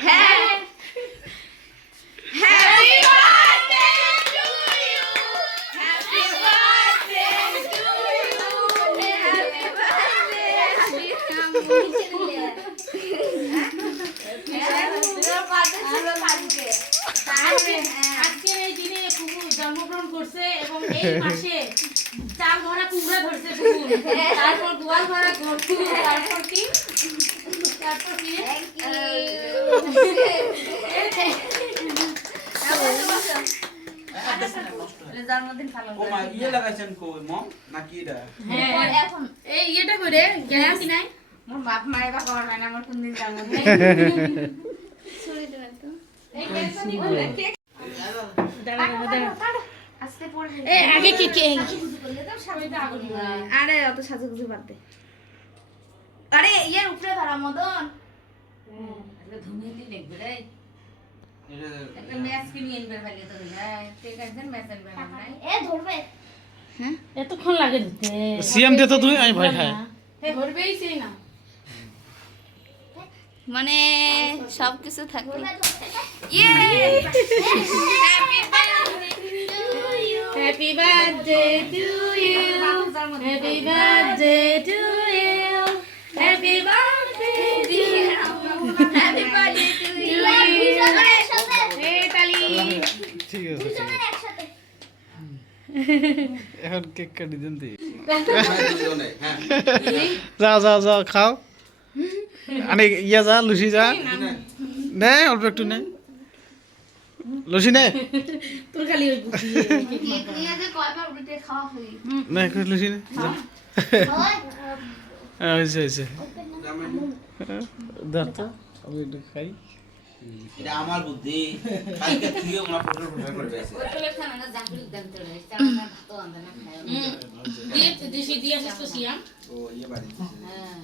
হ্যাঁ happy birthday to you happy birthday to you happy birthday আজকের এই দিনে কুকুর জন্মগ্রহণ করছে এবং এই মাসে চাল ভরা কুমড়া ধরছে কুকুর, তারপর গোয়াল ভরা গরু, তারপর কি জন্মদিন পালন ও মা ইয়ে লাগাইছেন কই মম নাকি এটা হ্যাঁ এখন এই ইয়েটা করে গ্যাস কি নাই মোর বাপ মায়ের বা করার হয় না আমার কোন দিন জন্মদিন ছুরি দেবেন তো এই গ্যাসটা নি করে কেক দাঁড়া দাঁড়া আজকে পড়ে এই আগে কি কে করলে তো সবাইটা আগুন আরে অত সাজুগুজু বাদ দে আরে ইয়ার উপরে ধরা মদন একটা ধুমিয়ে দেখবে রে এটা একটা ম্যাচ কিনে এনবে ভালো তো হ্যাঁ ঠিক আছে ম্যাচ এনবে নাই এ ধরবে এতক্ষণ লাগে ধরতে সিএম দে তো তুই আমি ভয় খাই ধরবেই সেই না মানে সব কিছু থাকে ইয়ে happy birthday to you happy birthday to you happy birthday happy birthday to you হে তালি ঠিক আছে এখন কেক কাটি দেন তুই হ্যাঁ যা যা যা খাও আনে ইয়া যা লুচি যা নে অল্প একটু নে লুচি নে তোর খালি ওই বুদ্ধি ইয়ে যে কয়বার উল্টে খাওয়া হই না একটু লুচি নে যা হ্যাঁ হয়েছে হয়েছে ধর তো আমি একটু খাই এটা আমার বুদ্ধি কালকে তুই আমার ফটো করবে আছে ওই প্লেট খানা না জাঙ্গলি দাম তো রে চানা ভাত আনতে না খায় দিয়ে দিশি দিয়ে আসিস তো সিয়াম ও ইয়ে বাড়ি হ্যাঁ